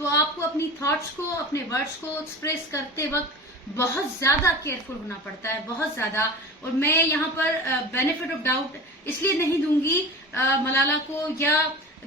تو آپ کو اپنی تھاٹس کو، اپنے ورڈس کو ایکسپریس کرتے وقت بہت زیادہ کیئرفل ہونا پڑتا ہے، بہت زیادہ. اور میں یہاں پر بینیفٹ آف ڈاؤٹ اس لیے نہیں دوں گی ملالہ کو یا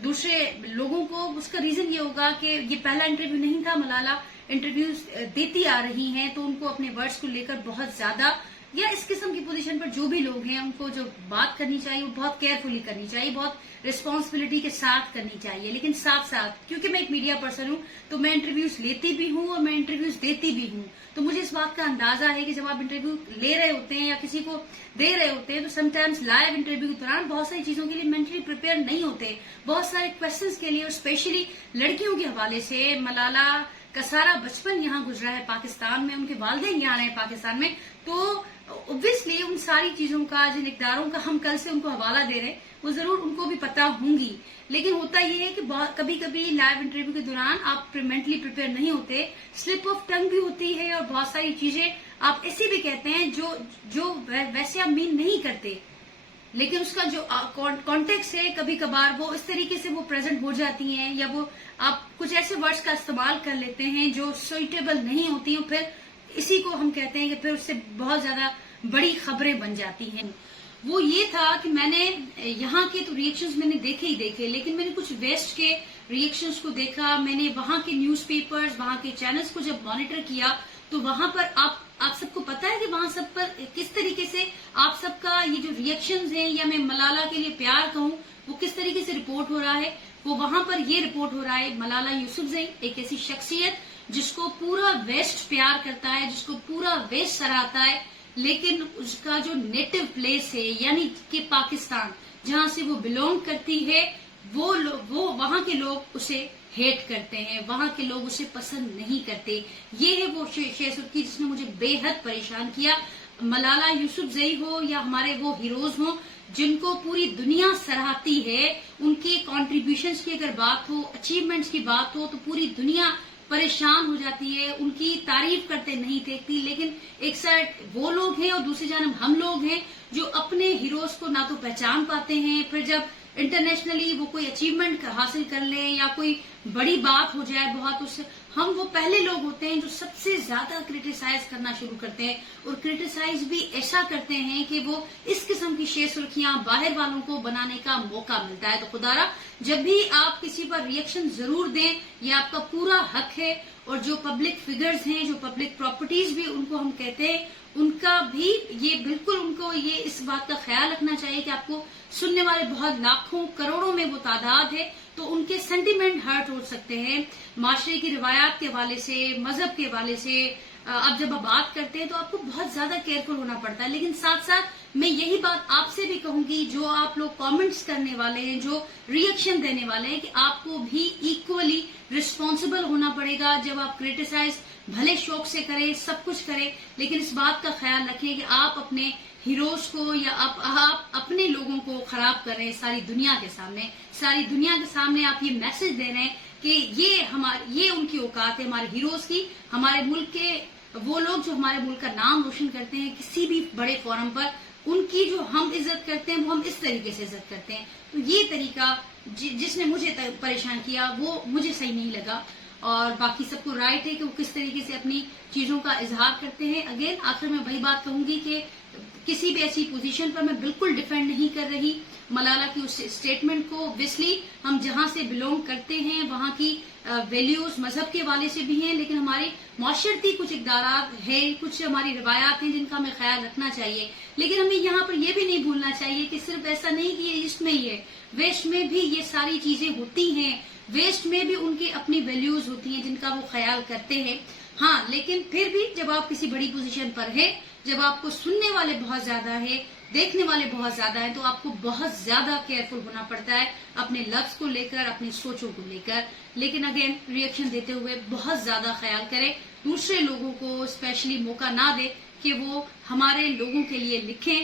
دوسرے لوگوں کو. اس کا ریزن یہ ہوگا کہ یہ پہلا انٹرویو نہیں تھا. ملالہ انٹرویوز دیتی آ رہی ہیں، تو ان کو اپنے ورڈس کو لے کر بہت زیادہ، یا اس قسم کی پوزیشن پر جو بھی لوگ ہیں ان کو جو بات کرنی چاہیے وہ بہت کیئرفلی کرنی چاہیے، بہت ریسپانسبلٹی کے ساتھ کرنی چاہیے. لیکن ساتھ ساتھ کیونکہ میں ایک میڈیا پرسن ہوں تو میں انٹرویوز لیتی بھی ہوں اور میں انٹرویوز دیتی بھی ہوں. تو مجھے اس بات کا اندازہ ہے کہ جب آپ انٹرویو لے رہے ہوتے ہیں یا کسی کو دے رہے ہوتے ہیں تو سم ٹائمز لائیو انٹرویو کے دوران بہت ساری چیزوں کے لیے مینٹلی پریپیئر نہیں ہوتے. بہت سارے کوشچنس کے لیے، اور اسپیشلی لڑکیوں کے حوالے سے. ملالہ کا سارا بچپن یہاں گزرا ہے پاکستان میں، ان کے والدین یہاں رہے ہیں پاکستان میں، تو اوبویسلی ان ساری چیزوں کا، جن اقداروں کا ہم کل سے ان کو حوالہ دے رہے ہیں، وہ ضرور ان کو بھی پتا ہوں گی. لیکن ہوتا یہ ہے کہ کبھی کبھی لائیو انٹرویو کے دوران آپ مینٹلی پریپیئر نہیں ہوتے، سلپ آف ٹنگ بھی ہوتی ہے، اور بہت ساری چیزیں آپ ایسی بھی کہتے ہیں جو ویسے آپ مین نہیں کرتے، لیکن اس کا جو کانٹیکس ہے کبھی کبھار وہ اس طریقے سے وہ پریزنٹ ہو جاتی ہیں، یا وہ آپ کچھ ایسے ورڈز کا استعمال کر لیتے ہیں جو سوئٹیبل نہیں ہوتی ہیں. پھر اسی کو ہم کہتے ہیں کہ پھر اس سے بہت زیادہ بڑی خبریں بن جاتی ہیں. وہ یہ تھا کہ میں نے یہاں کے تو ریئیکشنز میں نے دیکھے ہی دیکھے، لیکن میں نے کچھ ویسٹ کے ریئیکشنز کو دیکھا. میں نے وہاں کے نیوز پیپرز، وہاں کے چینلز کو جب مانیٹر کیا تو وہاں پر آپ سب کو پتا ہے کہ وہاں سب پر کس طریقے سے آپ سب کا یہ جو ریئیکشنز ہیں، یا میں ملالہ کے لیے پیار کہوں، وہ کس طریقے سے رپورٹ ہو رہا ہے. وہ وہاں پر یہ رپورٹ ہو رہا ہے ملالہ یوسفزئی ایک ایسی شخصیت جس کو پورا ویسٹ پیار کرتا ہے، جس کو پورا ویسٹ سراہتا ہے، لیکن اس کا جو نیٹو پلیس ہے یعنی کہ پاکستان جہاں سے وہ بلونگ کرتی ہے، وہ وہاں کے لوگ اسے ہیٹ کرتے ہیں، وہاں کے لوگ اسے پسند نہیں کرتے. یہ ہے وہ شیسرکی جس نے مجھے بے حد پریشان کیا. ملالہ یوسفزئی ہو یا ہمارے وہ ہیروز ہوں جن کو پوری دنیا سراہتی ہے، ان کے کنٹریبیوشنز کی اگر بات ہو، اچیومنٹس کی بات ہو، تو پوری دنیا پریشان ہو جاتی ہے، ان کی تعریف کرتے نہیں دیکھتی. لیکن ایک سائڈ وہ لوگ ہیں اور دوسری جانب ہم لوگ ہیں جو اپنے ہیروز کو نہ تو پہچان پاتے ہیں، پھر جب انٹرنیشنلی وہ کوئی اچیومنٹ حاصل کر لیں یا کوئی بڑی بات ہو جائے بہت، ہم وہ پہلے لوگ ہوتے ہیں جو سب سے زیادہ کرٹیسائز کرنا شروع کرتے ہیں، اور کرٹیسائز بھی ایسا کرتے ہیں کہ وہ اس قسم کی شے سرخیاں باہر والوں کو بنانے کا موقع ملتا ہے. تو خدا را جب بھی آپ کسی پر ریئیکشن ضرور دیں، یہ آپ کا پورا حق ہے. اور جو پبلک فگرز ہیں، جو پبلک پراپرٹیز بھی ان کو ہم کہتے ہیں، ان کا بھی یہ بالکل ان کو یہ اس بات کا خیال رکھنا چاہیے کہ آپ کو سننے والے بہت لاکھوں کروڑوں میں وہ تعداد ہے، تو ان کے سینٹیمنٹ ہرٹ ہو سکتے ہیں. معاشرے کی روایات کے حوالے سے، مذہب کے حوالے سے آپ جب بات کرتے ہیں تو آپ کو بہت زیادہ کیئرفل ہونا پڑتا ہے. لیکن ساتھ ساتھ میں یہی بات آپ سے بھی کہوں گی، جو آپ لوگ کامنٹس کرنے والے ہیں، جو ریئیکشن دینے والے ہیں، کہ آپ کو بھی ایکولی رسپانسبل ہونا پڑے گا. جب آپ کرٹیسائز بھلے شوق سے کریں، سب کچھ کریں، لیکن اس بات کا خیال رکھیں کہ آپ اپنے ہیروز کو یا آپ اپنے لوگوں کو خراب کر رہے ہیں. ساری دنیا کے سامنے آپ یہ میسج دے رہے ہیں کہ یہ ان کی اوقات ہے، ہمارے ہیروز کی، ہمارے ملک کے وہ لوگ جو ہمارے ملک کا نام روشن کرتے ہیں کسی بھی بڑے فورم پر، ان کی جو ہم عزت کرتے ہیں وہ ہم اس طریقے سے عزت کرتے ہیں. تو یہ طریقہ جس نے مجھے پریشان کیا وہ مجھے صحیح نہیں لگا. اور باقی سب کو رائٹ ہے کہ وہ کس طریقے سے اپنی چیزوں کا اظہار کرتے ہیں. اگین آخر میں وہی بات کہوں گی کہ کسی بھی ایسی پوزیشن پر میں بالکل ڈیفینڈ نہیں کر رہی ملالہ کی اس اسٹیٹمنٹ کو. اوبویسلی ہم جہاں سے بلونگ کرتے ہیں وہاں کی ویلیوز مذہب کے حوالے سے بھی ہیں، لیکن ہمارے معاشرتی کچھ اقدارات ہیں، کچھ ہماری روایات ہیں جن کا ہمیں خیال رکھنا چاہیے. لیکن ہمیں یہاں پر یہ بھی نہیں بھولنا چاہیے کہ صرف ایسا نہیں کہ یہ ایسٹ میں ہی ہے، ویسٹ میں بھی یہ ساری چیزیں ہوتی ہیں. ویسٹ میں بھی ان کی اپنی ویلیوز ہوتی ہیں جن کا وہ خیال کرتے ہیں. ہاں، لیکن پھر بھی جب آپ کسی بڑی پوزیشن پر ہے، جب آپ کو سننے والے بہت زیادہ ہیں، دیکھنے والے بہت زیادہ ہیں، تو آپ کو بہت زیادہ کیئرفل ہونا پڑتا ہے اپنے لفظ کو لے کر، اپنی سوچوں کو لے کر. لیکن اگین ریئیکشن دیتے ہوئے بہت زیادہ خیال کریں، دوسرے لوگوں کو اسپیشلی موقع نہ دے کہ وہ ہمارے لوگوں کے لیے لکھیں.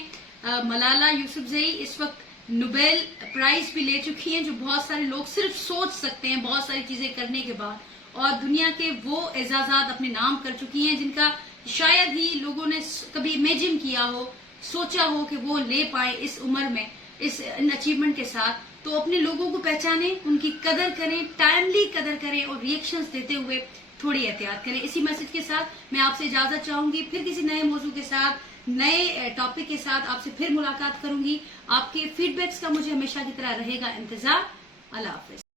ملالہ یوسفزئی اس وقت نوبیل پرائز بھی لے چکی ہیں، جو بہت سارے لوگ صرف سوچ سکتے ہیں بہت ساری چیزیں کرنے کے بعد، اور دنیا کے وہ اعزازات اپنے نام کر چکی ہیں جن کا شاید ہی لوگوں نے کبھی امیجن کیا ہو، سوچا ہو کہ وہ لے پائے اس عمر میں، ان اچیومنٹ کے ساتھ. تو اپنے لوگوں کو پہچانیں، ان کی قدر کریں، ٹائملی قدر کریں اور ریئیکشنز دیتے ہوئے تھوڑی احتیاط کریں. اسی میسج کے ساتھ میں آپ سے اجازت چاہوں گی. پھر کسی نئے موضوع کے ساتھ، نئے ٹاپک کے ساتھ آپ سے پھر ملاقات کروں گی. آپ کے فیڈ بیکس کا مجھے ہمیشہ کی طرح رہے گا انتظار. اللہ حافظ.